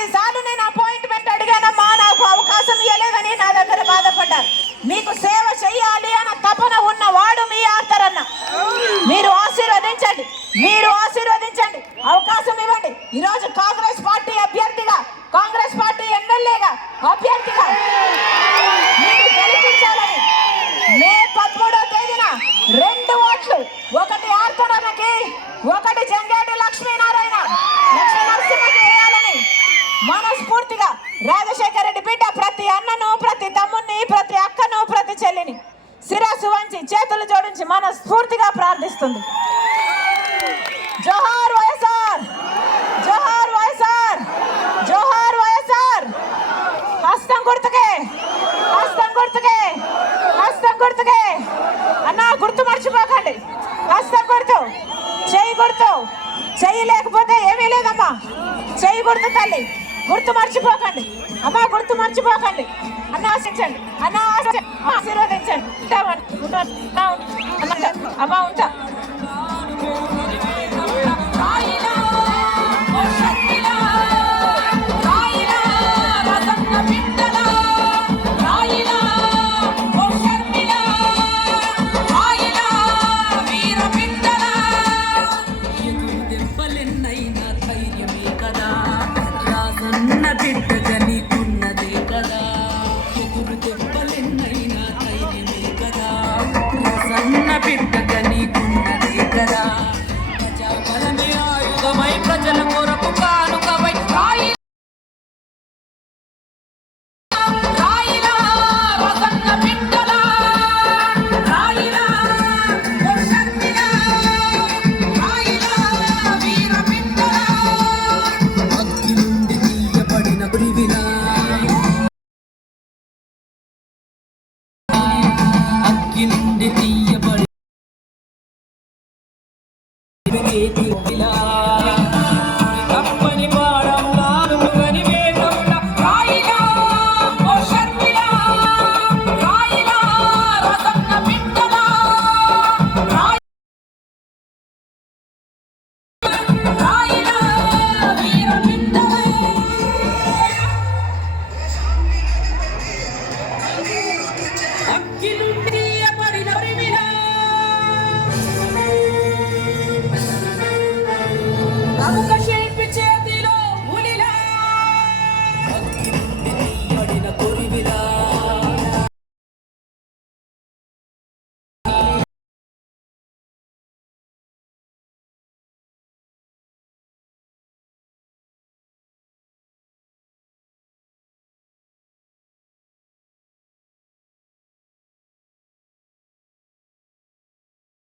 10 సార్లు నేను అపాయింట్మెంట్ అడిగానమ్మా, నాకు అవకాశం ఇవ్వలేదని నా దగ్గర బాధపడ్డారు. మీకు సేవ చేయాలి అన్న తపన ఉన్నవాడు మీ ఆర్తరన్న. మీరు ఆశీర్వదించండి, మీరు ఆశీర్వదించండి, అవకాశం ఇవ్వండి. ఈరోజు కాంగ్రెస్ పార్టీ అభ్యర్థిగా, కాంగ్రెస్ పార్టీ ఎమ్మెల్యేగా అభ్యర్థిగా మీరు గెలిపించాలని మే 13వ తేదీన 2 ఓట్లు, ఒకటి ఆర్తరన్నకి, ఒకటి జంగేటి లక్ష్మీనరసింహకి వేయాలని మనస్ఫూర్తిగా రాజశేఖర రెడ్డి బిడ్డ ప్రతి అన్నను, ప్రతి తమ్ముని, ప్రతి అక్కను, ప్రతి చెల్లిని శిరస్సు వంచి చేతులు జోడించి మనస్ఫూర్తిగా ప్రార్థిస్తుంది. జోహార్ వైఎస్ఆర్, జోహార్ వైఎస్ఆర్, జోహార్ వైఎస్ఆర్. హస్తం గుర్తుకే, హస్తం గుర్తుకే, హస్తం గుర్తుకే. అన్న గుర్తు మర్చిపోకండి. హస్తం గుర్తు, చెయ్యి గుర్తు. చెయ్యి లేకపోతే ఏమీ లేదమ్మా. చెయ్యి గుర్తు తల్లి, గుర్తు మర్చిపోకండి అమ్మా, గుర్తు మర్చిపోకండి. అన్న ఆశించండి, అన్న ఆశీర్వదించండి. అమ్మా ఉంటా. అగ్గి నుండి తీయబడి